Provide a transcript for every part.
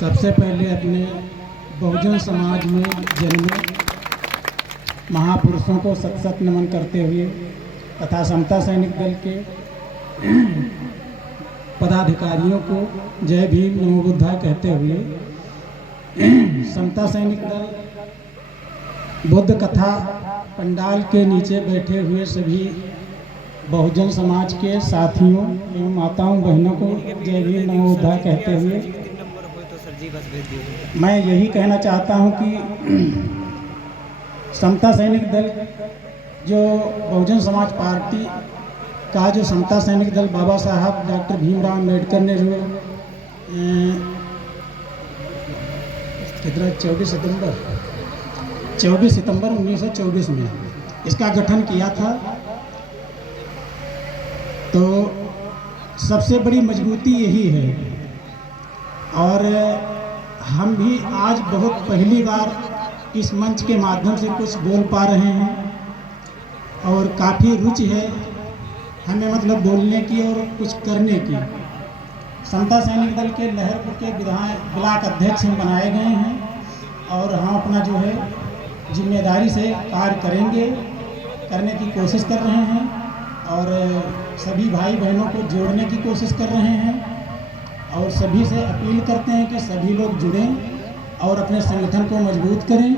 सबसे पहले अपने बहुजन समाज में जन्मे महापुरुषों को सत सत नमन करते हुए तथा समता सैनिक दल के पदाधिकारियों को जय भीम नमो बुद्धाय कहते हुए समता सैनिक दल बुद्ध कथा पंडाल के नीचे बैठे हुए सभी बहुजन समाज के साथियों एवं माताओं बहनों को जय भीम नमो बुद्धाय कहते हुए मैं यही कहना चाहता हूं कि समता सैनिक दल जो बहुजन समाज पार्टी का जो समता सैनिक दल बाबा साहब डॉक्टर भीमराव अम्बेडकर ने जो कितना 24 सितंबर 1924 में इसका गठन किया था। तो सबसे बड़ी मजबूती यही है और हम भी आज बहुत पहली बार इस मंच के माध्यम से कुछ बोल पा रहे हैं और काफ़ी रुचि है हमें मतलब बोलने की और कुछ करने की। समता सैनिक दल के लहरपुर के ब्लॉक अध्यक्ष हम बनाए गए हैं और हम अपना जो है जिम्मेदारी से कार्य करने की कोशिश कर रहे हैं और सभी भाई बहनों को जोड़ने की कोशिश कर रहे हैं और सभी से अपील करते हैं कि सभी लोग जुड़ें और अपने संगठन को मजबूत करें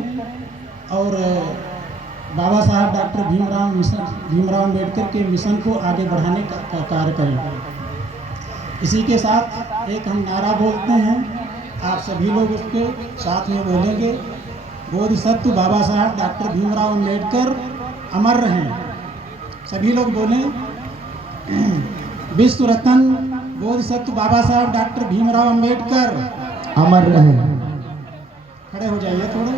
और बाबा साहब डॉक्टर भीमराव अम्बेडकर के मिशन को आगे बढ़ाने का कार्य करें। इसी के साथ एक हम नारा बोलते हैं, आप सभी लोग उसके साथ में बोलेंगे, बोधिसत्व बाबा साहब डॉक्टर भीमराव अम्बेडकर अमर रहें। सभी लोग बोलें, विश्व रत्न बोधिसत्व बाबा साहब डॉक्टर भीमराव अम्बेडकर अमर रहे। खड़े हो जाइए थोड़े।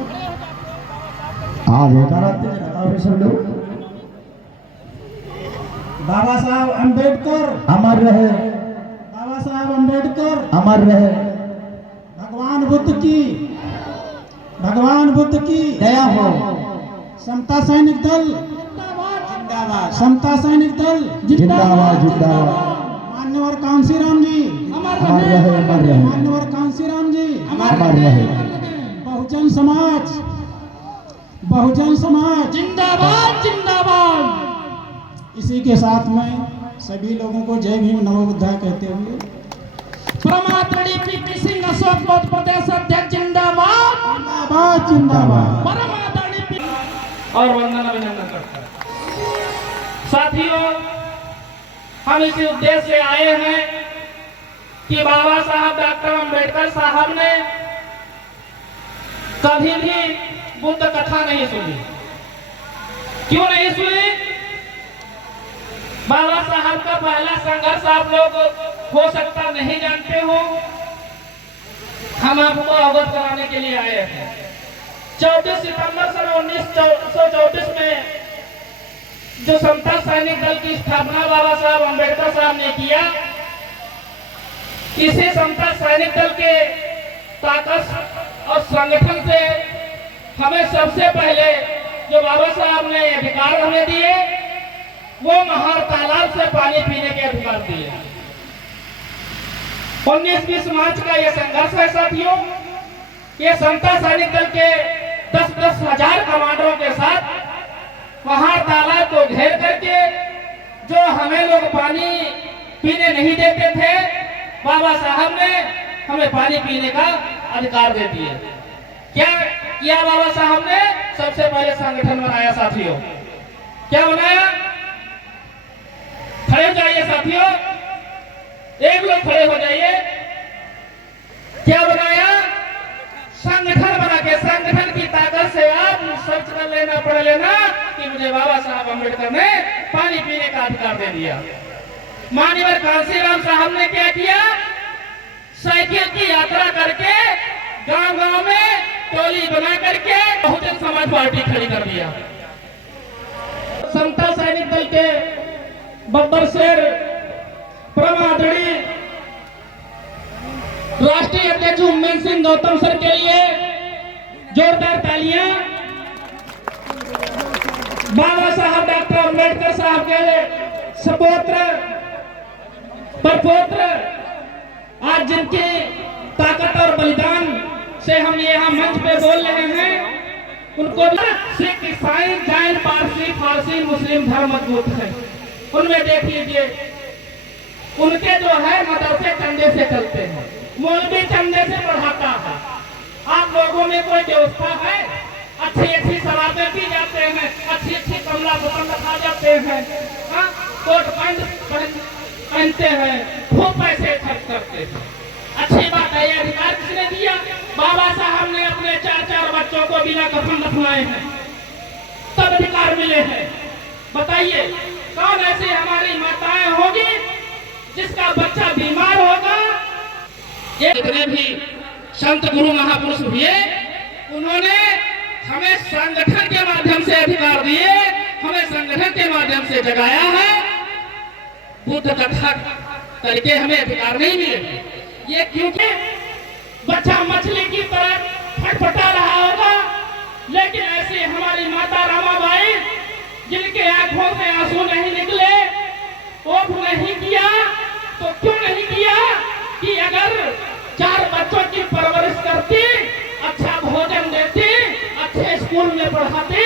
बाबा साहब अम्बेडकर अमर रहे। बाबा साहब अम्बेडकर अमर रहे। भगवान बुद्ध की दया हो। समता सैनिक दल जिंदाबाद। समता सैनिक दल जिंदाबाद जिंदाबाद। मान्यवर कांसीराम जी अमर रहे। अमर रहे। मान्यवर कांसीराम जी अमर रहे। बहुजन समाज जिंदाबाद जिंदाबाद। इसी के साथ में सभी लोगों को जय भीम नमो बुद्धाय कहते हुए परमात्मणी पीपी सिंह अशोक बौद्ध प्रदेश अध्यक्ष जिंदाबाद जिंदाबाद जिंदाबाद। परमात्मणी और वंदना अभिनंदन करता है। साथियों, हम इसी उद्देश्य से आए हैं कि बाबा साहब डॉक्टर अम्बेडकर साहब ने कभी भी बुद्ध कथा नहीं सुनी। क्यों नहीं सुनी? बाबा साहब का पहला संघर्ष आप लोग हो सकता नहीं जानते हो, हम आपको अवगत कराने के लिए आए हैं। 24 सितंबर सन 1924 में जो समता सैनिक दल की स्थापना बाबा साहब अम्बेडकर साहब ने किया, इसी समता सैनिक दल के ताकत और संगठन से हमें सबसे पहले जो बाबा साहब ने अधिकार हमें दिए वो महार तालाब से पानी पीने के अधिकार दिए। 19-20 मार्च का यह संघर्ष है साथियों। ये समता सैनिक दल के 10-10 हजार कमांडरों के साथ महार तालाब को घेर करके जो हमें लोग पानी पीने नहीं देते थे, बाबा साहब ने हमें पानी पीने का अधिकार दे दिए। क्या किया बाबा साहब ने? सबसे पहले संगठन बनाया साथियों। क्या बनाया? खड़े हो जाइए साथियों, एक लोग खड़े हो जाइए। क्या बनाया? संगठन बना के, संगठन की ताकत से आप सर्च कर लेना, पढ़ लेना कि मुझे बाबा साहब अम्बेडकर ने पानी पीने का अधिकार दे दिया। माननीय कांसीराम साहब ने क्या किया? साइकिल की यात्रा करके गांव-गांव में टोली बना करके बहुजन समाज पार्टी खड़ी कर दिया। समता सैनिक दल के बब्बर शेर परमादरणीय राष्ट्रीय अध्यक्ष उम्मेद सिंह गौतम सर के लिए जोरदार तालियां। बाबा साहब डॉक्टर अम्बेडकर साहब के सपोत्र परपोत्र आज जिनकी ताकत और बलिदान से हम यहाँ मंच पे बोल रहे हैं, उनको सिख, ईसाई, जैन, पारसी, फारसी, मुस्लिम धर्म मजबूत है। उनमें देख लीजिए, उनके जो है मदरसे चंदे से चलते हैं, मौलवी चंदे से पढ़ाता है। आप लोगों में कोई व्यवस्था है? अच्छी अच्छी शराबें पी जाते हैं, अच्छी अच्छी कमला पसंद खा जाते हैं, कोट पैंट पहनते हैं, खूब पैसे खर्च करते हैं। अच्छी बात है, ये अधिकार किसने दिया? बाबा साहब ने अपने 4 बच्चों को बिना कफन दफनाए हैं, तब अधिकार मिले हैं। बताइए कौन ऐसी हमारी माताएं होगी जिसका बच्चा बीमार होगा? ये जितने भी संत गुरु महापुरुष हुए, उन्होंने हमें संगठन के माध्यम से अधिकार दिए, हमें संगठन के माध्यम से जगाया है। बुद्ध कथा करके हमें अधिकार नहीं मिले। ये क्योंकि बच्चा मछली की तरह फटफटा रहा होगा, लेकिन ऐसी हमारी माता रमाबाई, जिनके आंखों से आंसू नहीं निकले, ओठ नहीं किया, तो क्यों नहीं किया? कि अगर 4 बच्चों की परवरिश करती, अच्छा भोजन देती, अच्छे स्कूल में पढ़ाती,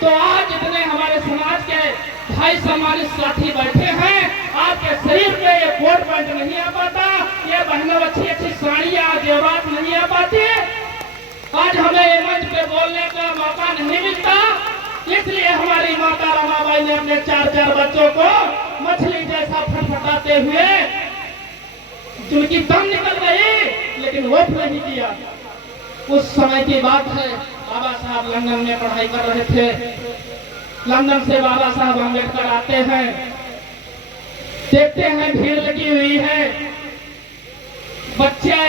तो आज इतने हमारे समाज के भाई सम्मानित साथी बैठे हैं, आपके शरीर पे ये कोट पैंट नहीं आ पाता, ये बहनों अच्छी अच्छी साड़ियाँ जेवरात नहीं आ पाती। आज हमें ये मंच पे बोलने का मौका नहीं मिलता, इसलिए हमारी माता रमाबाई ने अपने 4 बच्चों को मछली जैसा फटफटाते हुए, जिनकी दम निकल गई लेकिन वोट नहीं किया। उस समय की बात है, बाबा साहब लंदन में पढ़ाई कर रहे थे। लंदन से बाबा साहब अम्बेडकर आते हैं, देखते हैं भीड़ लगी हुई है। बच्चे,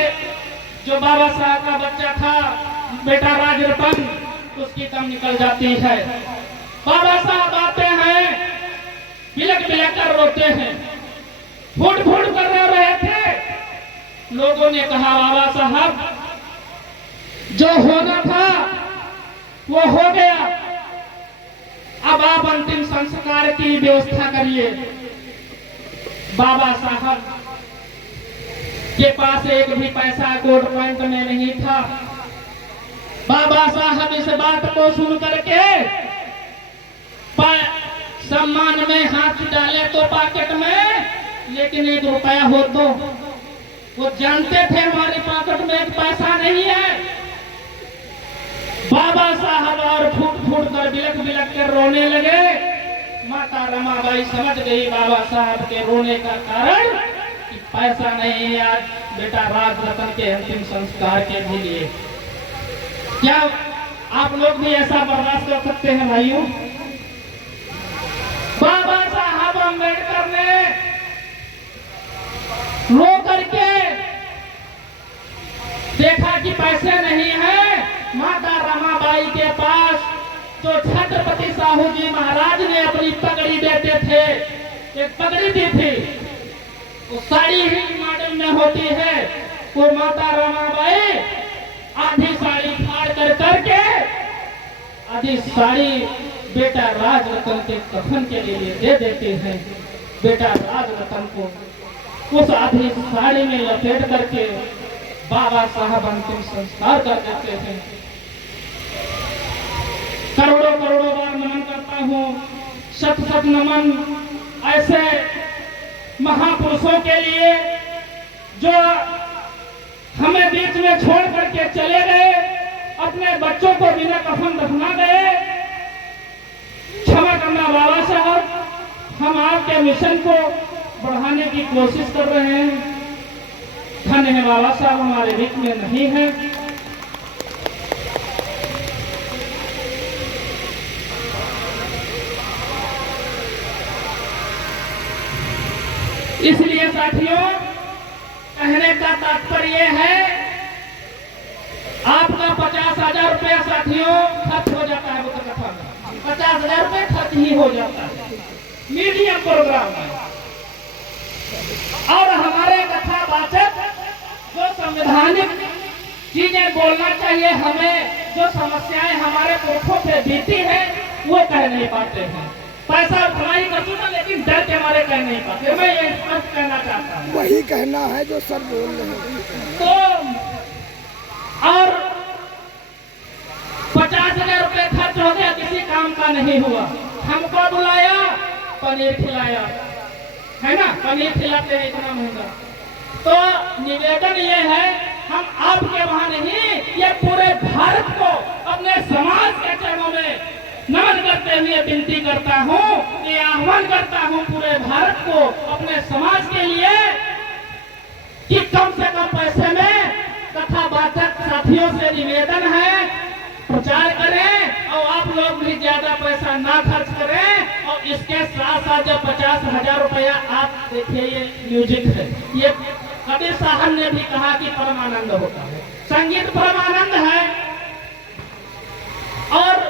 जो बाबा साहब का बच्चा था, बेटा राजरतन, उसकी दम निकल जाती है। बाबा साहब आते हैं, बिलक बिलक कर रोते हैं, फूट फूट कर रो रहे थे। लोगों ने कहा, बाबा साहब जो होना था वो हो गया, अब आप अंतिम संस्कार की व्यवस्था करिए। बाबा साहब के पास एक भी पैसा कोट पैंट में नहीं था। बाबा साहब इस बात को सुन करके सम्मान में हाथ डाले तो पॉकेट में, लेकिन 1 रुपया हो तो वो जानते थे हमारे पॉकेट में एक पैसा नहीं है। बाबा साहब और फूट फूट कर बिलक बिलक कर रोने लगे। माता रमाबाई समझ गई बाबा साहब के रोने का कारण कि पैसा नहीं है आज बेटा राजरतन के अंतिम संस्कार के लिए। क्या आप लोग भी ऐसा बर्दाश्त कर सकते हैं भाइयों? बाबा साहब अम्बेडकर ने रो करके देखा कि पैसे नहीं है। माता रमाबाई के पास जो छत्रपति साहू जी महाराज ने अपनी पगड़ी देते थे, एक पगड़ी दी थी, वो साड़ी ही मॉडल में होती है। वो माता रमाबाई आधी साड़ी फाड़ कर करके आधी साड़ी बेटा राजरतन के कफन के लिए दे देते हैं। बेटा राजरतन को उस आधी साड़ी में लपेट करके बाबा साहब अंतिम संस्कार कर देते हैं। करोड़ों करोड़ों बार नमन करता हूँ, शत शत नमन ऐसे महापुरुषों के लिए जो हमें बीच में छोड़ करके चले गए, अपने बच्चों को बिना कफन दफना गए। क्षमा करना बाबा साहब, हम आपके मिशन को बढ़ाने की कोशिश कर रहे हैं। धन्य है बाबा साहब हमारे बीच में नहीं है। इसलिए साथियों, कहने का तात्पर्य है, आपका 50,000 रुपया साथियों खर्च हो जाता है। बुद्ध कथा में 50,000 रुपये खर्च ही हो जाता है मीडियम प्रोग्राम में। और हमारे कथावाचक जो संवैधानिक चीजें बोलना चाहिए, हमें जो समस्याएं हमारे पुरखों पे बीती है वो कह नहीं पाते हैं। पैसा उतना ही कर दूंगा, लेकिन डर के हमारे कह नहीं पाते। मैं ये स्पष्ट कहना चाहता हूँ, वही कहना है जो सर बोल रहे हैं। तो और नहीं हुआ, हमको बुलाया, पनीर खिलाया, है ना, पनीर खिलाते हैं इतना महंगा। तो निवेदन ये है, हम आपके वहां नहीं, ये पूरे भारत को अपने समाज के चरणों में नमन करते हुए विनती करता हूँ, ये आह्वान करता हूँ पूरे भारत को, अपने समाज के लिए कि कम से कम पैसे में कथावाचक साथियों से निवेदन है, प्रचार करें और आप लोग भी ज्यादा पैसा ना खर्च करें। और इसके साथ साथ जब 50,000 रुपया, आप देखिए ये म्यूजिक है, ये कबीर साहब ने भी कहा कि परमानंद होता है, संगीत परमानंद है, और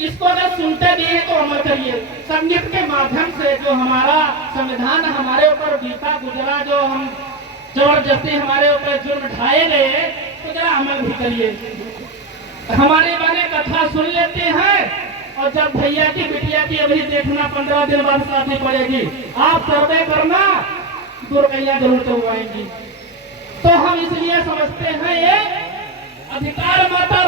इसको अगर सुनते भी हैं तो अमल करिए। संगीत के माध्यम से जो हमारा संविधान हमारे ऊपर बीता गुजरा, जो हम जबरदस्ती हमारे ऊपर जुर्म ढाए गए, तो जरा अमल भी करिए। हमारे बारे कथा सुन लेते हैं, और जब भैया की बिटिया की अभी देखना 15 दिन बाद शादी पड़ेगी, आप सर्वे करना, दुर्गैया जरूर चलवाएंगी। तो हम इसलिए समझते हैं ये अधिकार माता